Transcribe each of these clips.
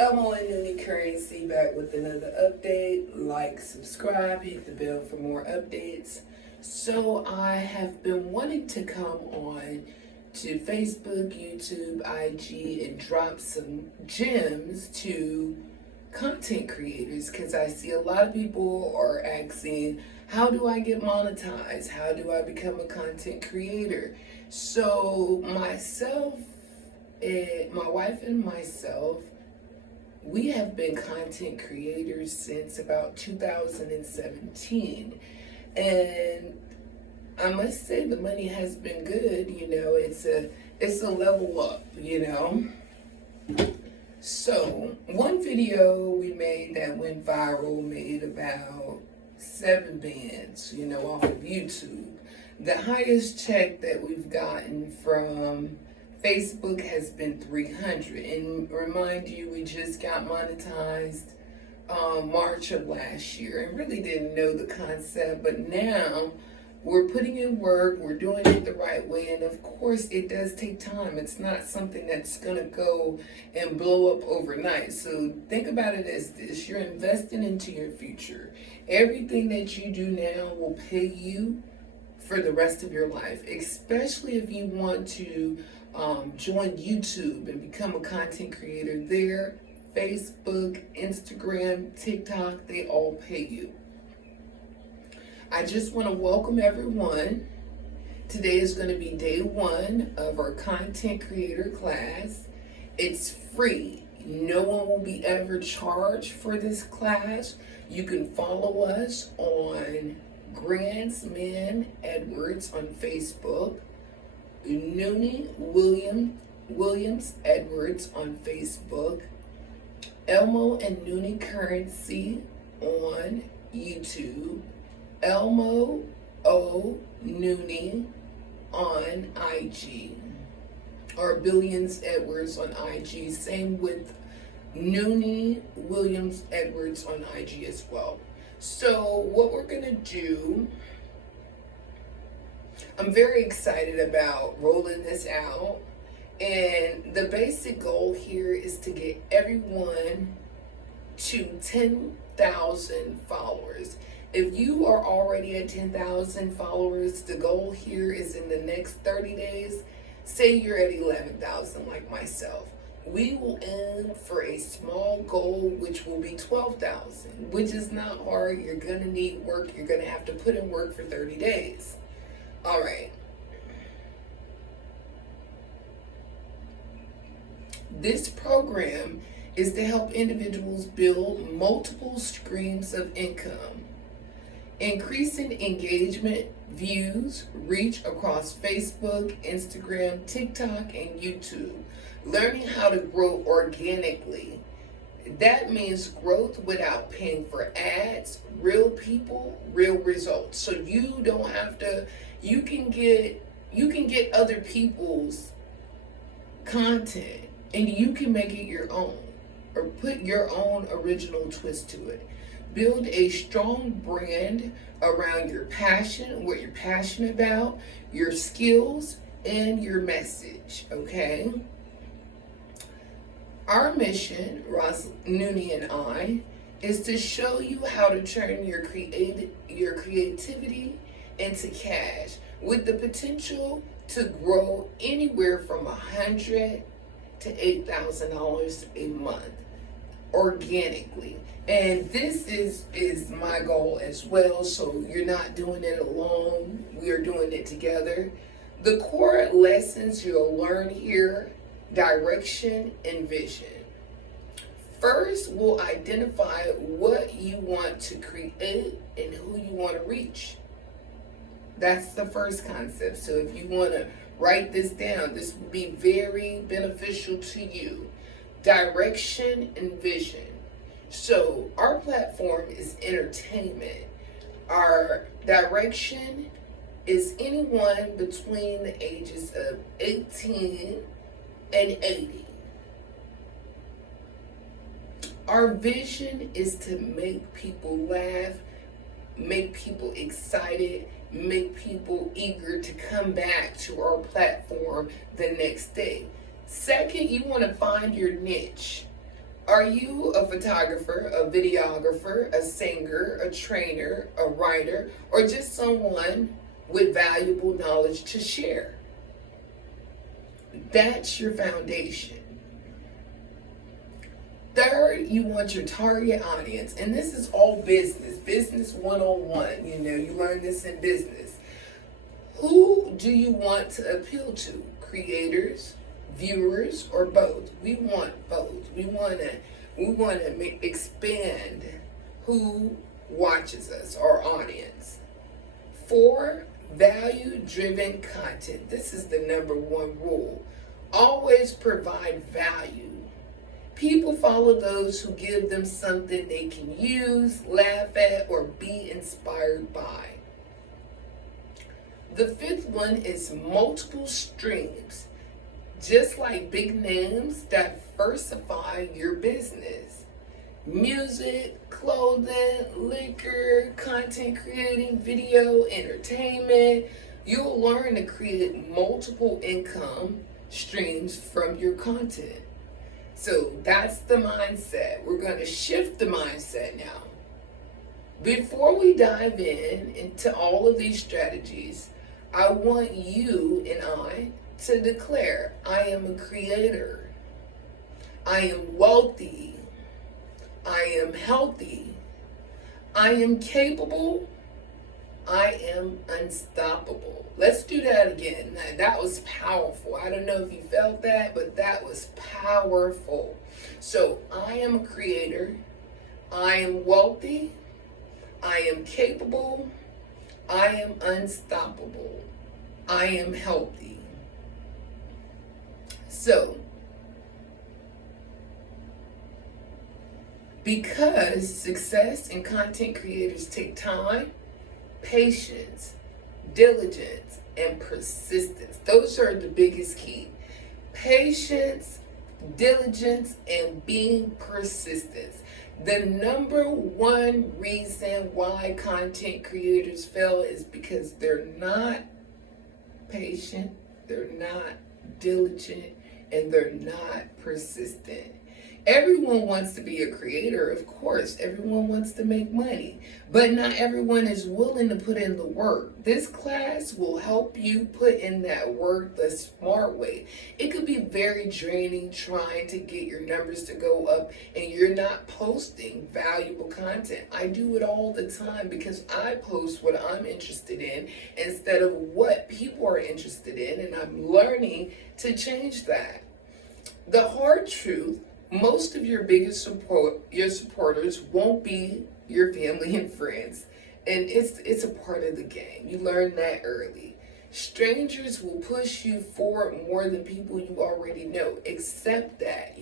I'm on Newly Currency back with another update. Like, subscribe, hit the bell for more updates. So I have been wanting to come on to Facebook, YouTube, IG, and drop some gems to content creators because I see a lot of people are asking, how do I get monetized? How do I become a content creator? So myself and my wife and myself, we have been content creators since about 2017, and I must say the money has been good. It's a level up. So one video we made that went viral made about 7 bands, off of YouTube. The highest check that we've gotten from Facebook has been 300, and remind you, we just got monetized March of last year and really didn't know the concept, but now we're putting in work, we're doing it the right way, and of course it does take time. It's not something that's gonna go and blow up overnight. So think about it as this: you're investing into your future. Everything that you do now will pay you for the rest of your life, especially if you want to join YouTube and become a content creator there. Facebook, Instagram, TikTok, they all pay you. I just want to welcome everyone. Today is going to be day 1 of our content creator class. It's free. No one will be ever charged for this class. You can follow us on Grandsman Edwards on Facebook, Noonie Williams Edwards on Facebook, Elmo and Noonie Currency on YouTube, Elmo O Noonie on IG, or Billions Edwards on IG. Same with Noonie Williams Edwards on IG as well. So what we're gonna do, I'm very excited about rolling this out, and the basic goal here is to get everyone to 10,000 followers. If you are already at 10,000 followers, the goal here is in the next 30 days, say you're at 11,000 like myself. We will aim for a small goal, which will be 12,000, which is not hard. You're gonna need work. You're gonna have to put in work for 30 days. All right. This program is to help individuals build multiple streams of income, increasing engagement, views, reach across Facebook, Instagram, TikTok, and YouTube. Learning how to grow organically. That means growth without paying for ads, real people, real results. So you don't have to, you can get other people's content and you can make it your own or put your own original twist to it. Build a strong brand around your passion, what you're passionate about, your skills, and your message, okay? Our mission, Ross Noonie and I, is to show you how to turn your creativity into cash with the potential to grow anywhere from $100 to $8,000 a month organically. And this is my goal as well, so you're not doing it alone. We are doing it together. The core lessons you'll learn here: direction and vision. First, we'll identify what you want to create and who you want to reach. That's the first concept. So if you want to write this down, this will be very beneficial to you. Direction and vision. So our platform is entertainment. Our direction is anyone between the ages of 18 and 80. Our vision is to make people laugh, make people excited, make people eager to come back to our platform the next day. Second, you want to find your niche. Are you a photographer, a videographer, a singer, a trainer, a writer, or just someone with valuable knowledge to share? That's your foundation. Third, you want your target audience. And this is all business 101. You learn this in business. Who do you want to appeal to? Creators, viewers, or both? We want both. We want to expand who watches us, our audience. 4, value-driven content. This is the number one rule. Always provide value. People follow those who give them something they can use, laugh at, or be inspired by. The 5th one is multiple streams. Just like big names, diversify your business. Music, clothing, liquor, content creating, video, entertainment. You'll learn to create multiple income streams from your content. So that's the mindset. We're going to shift the mindset now. Before we dive into all of these strategies, I want you and I to declare, I am a creator. I am wealthy. I am healthy. I am capable. I am unstoppable. Let's do that again. Now, that was powerful. I don't know if you felt that, but that was powerful. So I am a creator. I am wealthy. I am capable. I am unstoppable. I am healthy. So, because success and content creators take time, patience, diligence, and persistence. Those are the biggest key. Patience, diligence, and being persistent. The number one reason why content creators fail is because they're not patient, they're not diligent, and they're not persistent. Everyone wants to be a creator, of course. Everyone wants to make money, but not everyone is willing to put in the work. This class will help you put in that work the smart way. It could be very draining trying to get your numbers to go up and you're not posting valuable content. I do it all the time because I post what I'm interested in instead of what people are interested in, and I'm learning to change that. The hard truth, most of your biggest supporters won't be your family and friends. And it's a part of the game. You learn that early. Strangers will push you forward more than people you already know. Accept that,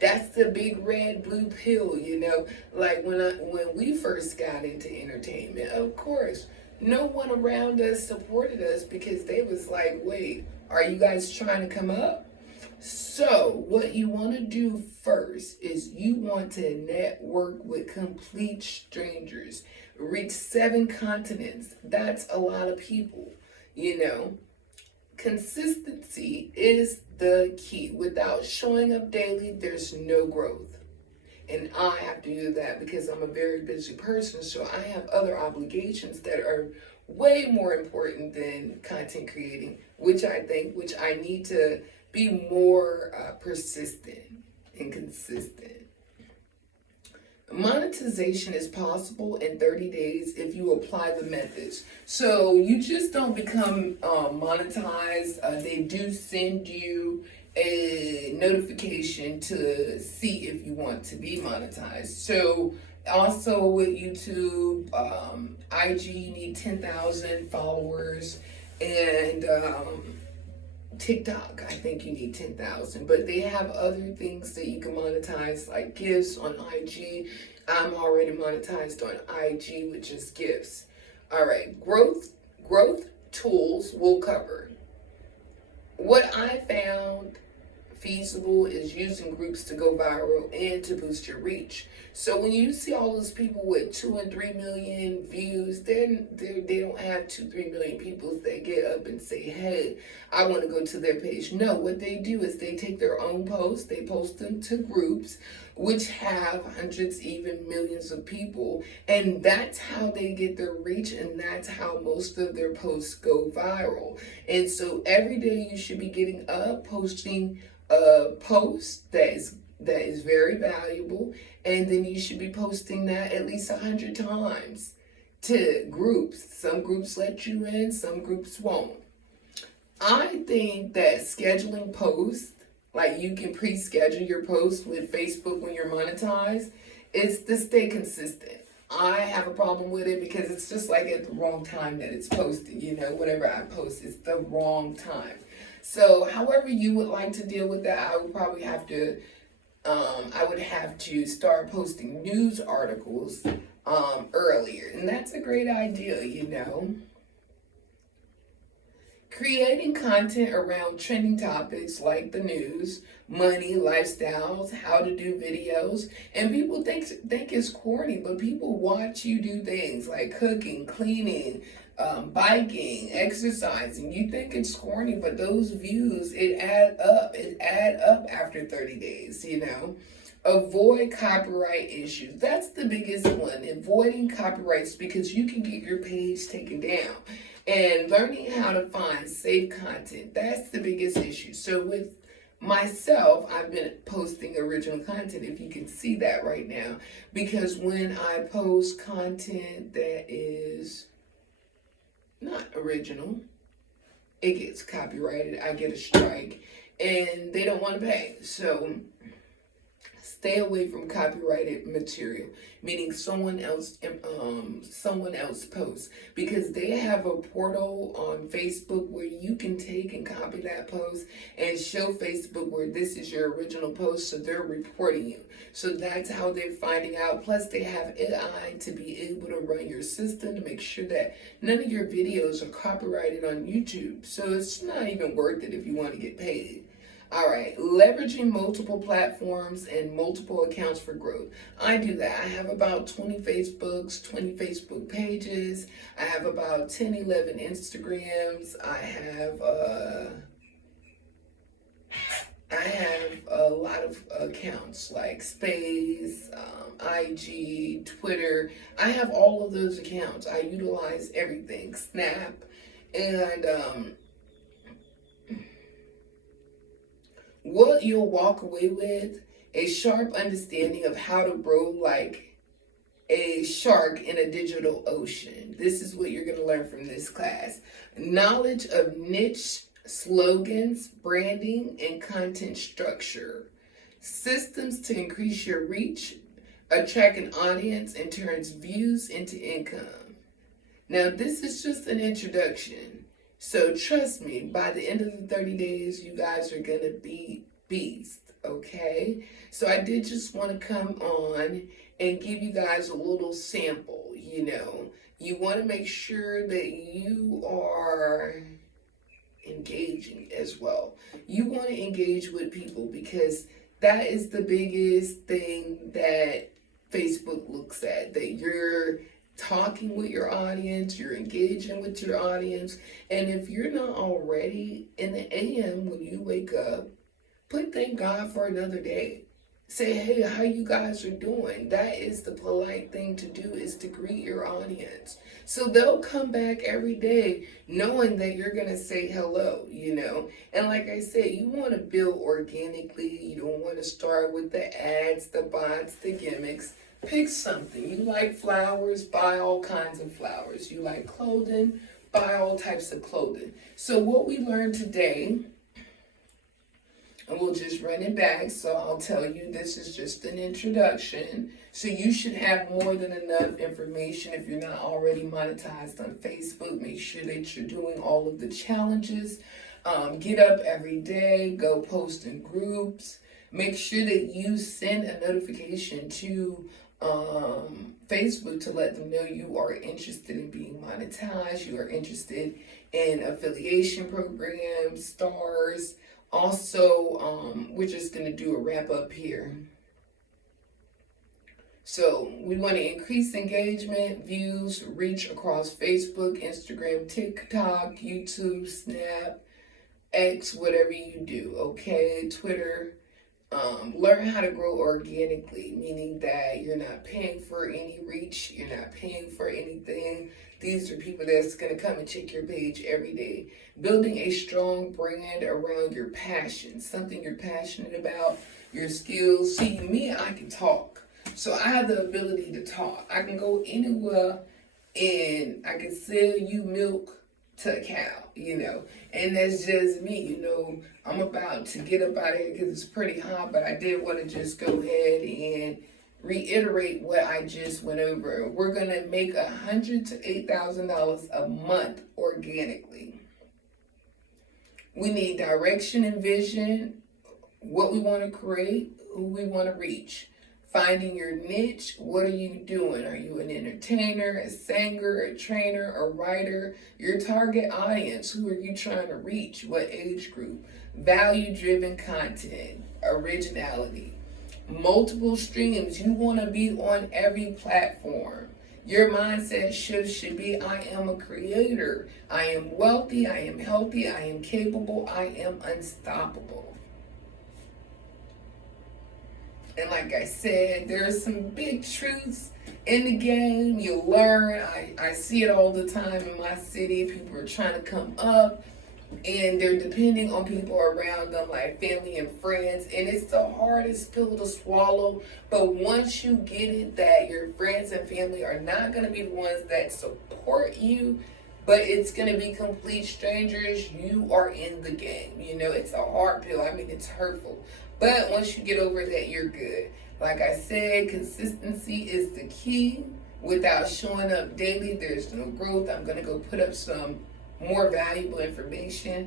That's the big red blue pill, Like when we first got into entertainment, of course, no one around us supported us because they was like, wait, are you guys trying to come up? So what you want to do first is you want to network with complete strangers. Reach 7 continents. That's a lot of people, Consistency is the key. Without showing up daily, there's no growth. And I have to do that because I'm a very busy person. So I have other obligations that are way more important than content creating, which I need to be more persistent and consistent. Monetization is possible in 30 days if you apply the methods. So you just don't become monetized. They do send you a notification to see if you want to be monetized. So also with YouTube, IG, you need 10,000 followers, and TikTok, I think you need 10,000, but they have other things that you can monetize, like gifts on IG. I'm already monetized on IG, which is gifts. All right, growth tools we'll cover. What I found feasible is using groups to go viral and to boost your reach. So when you see all those people with 2 and 3 million views, they don't have 2-3 million people that get up and say, "Hey, I want to go to their page." No, what they do is they take their own posts, they post them to groups, which have hundreds, even millions of people, and that's how they get their reach, and that's how most of their posts go viral. And so every day you should be getting up, posting a post that is very valuable, and then you should be posting that at least 100 times to groups. Some groups let you in, some groups won't. I think that scheduling posts, like you can pre-schedule your posts with Facebook when you're monetized, is to stay consistent. I have a problem with it because it's just like at the wrong time that it's posted. Whenever I post, it's the wrong time. So however you would like to deal with that, I would probably have to I would have to start posting news articles earlier. And that's a great idea. Creating content around trending topics like the news, money, lifestyles, how to do videos. And people think it's corny, but people watch you do things like cooking, cleaning, biking, exercising. You think it's corny, but those views, it add up after 30 days. Avoid copyright issues. That's the biggest one, avoiding copyrights, because you can get your page taken down. And learning how to find safe content, that's the biggest issue. So with myself, I've been posting original content, if you can see that right now, because when I post content that is not original, it gets copyrighted, I get a strike, and they don't want to pay. So stay away from copyrighted material, meaning someone else posts, because they have a portal on Facebook where you can take and copy that post and show Facebook where this is your original post, so they're reporting you. So that's how they're finding out. Plus they have AI to be able to run your system to make sure that none of your videos are copyrighted on YouTube. So it's not even worth it if you want to get paid. All right, leveraging multiple platforms and multiple accounts for growth. I do that. I have about 20 Facebook pages. I have about 10, 11 Instagrams. I have a lot of accounts like Space, IG, Twitter. I have all of those accounts. I utilize everything, Snap, and what you'll walk away with, a sharp understanding of how to grow like a shark in a digital ocean. This is what you're going to learn from this class. Knowledge of niche slogans, branding, and content structure. Systems to increase your reach, attract an audience, and turns views into income. Now, this is just an introduction. So trust me, by the end of the 30 days, you guys are going to be beast, okay? So I did just want to come on and give you guys a little sample. You want to make sure that you are engaging as well. You want to engage with people, because that is the biggest thing that Facebook looks at, that you're talking with your audience, you're engaging with your audience. And if you're not already, in the AM when you wake up, put thank God for another day. Say, hey, how you guys are doing? That is the polite thing to do, is to greet your audience. So they'll come back every day knowing that you're going to say hello, And like I said, you want to build organically. You don't want to start with the ads, the bots, the gimmicks. Pick something. You like flowers, buy all kinds of flowers. You like clothing, buy all types of clothing. So what we learned today, and we'll just run it back. So I'll tell you, this is just an introduction. So you should have more than enough information if you're not already monetized on Facebook. Make sure that you're doing all of the challenges. Get up every day, go post in groups. Make sure that you send a notification to Facebook to let them know you are interested in being monetized, you are interested in affiliation programs, stars, Also, we're just going to do a wrap up here. So we want to increase engagement, views, reach across Facebook, Instagram, TikTok, YouTube, Snap, X, whatever you do, okay? Twitter. Learn how to grow organically, meaning that you're not paying for any reach, you're not paying for anything. These are people that's going to come and check your page every day. Building a strong brand around your passion, something you're passionate about, your skills. See, me, I can talk. So I have the ability to talk. I can go anywhere and I can sell you milk to a cow, and that's just me, I'm about to get up out of here because it's pretty hot, but I did want to just go ahead and reiterate what I just went over. We're going to make $100,000 to $8,000 a month organically. We need direction and vision, what we want to create, who we want to reach. Finding your niche. What are you doing? Are you an entertainer, a singer, a trainer, a writer? Your target audience. Who are you trying to reach? What age group? Value-driven content. Originality. Multiple streams. You want to be on every platform. Your mindset should be, I am a creator. I am wealthy. I am healthy. I am capable. I am unstoppable. And like I said, there are some big truths in the game. You'll learn. I see it all the time in my city. People are trying to come up and they're depending on people around them, like family and friends. And it's the hardest pill to swallow. But once you get it that your friends and family are not going to be the ones that support you, but it's going to be complete strangers, you are in the game. It's a hard pill. It's hurtful. But once you get over that, you're good. Like I said, consistency is the key. Without showing up daily, there's no growth. I'm going to go put up some more valuable information.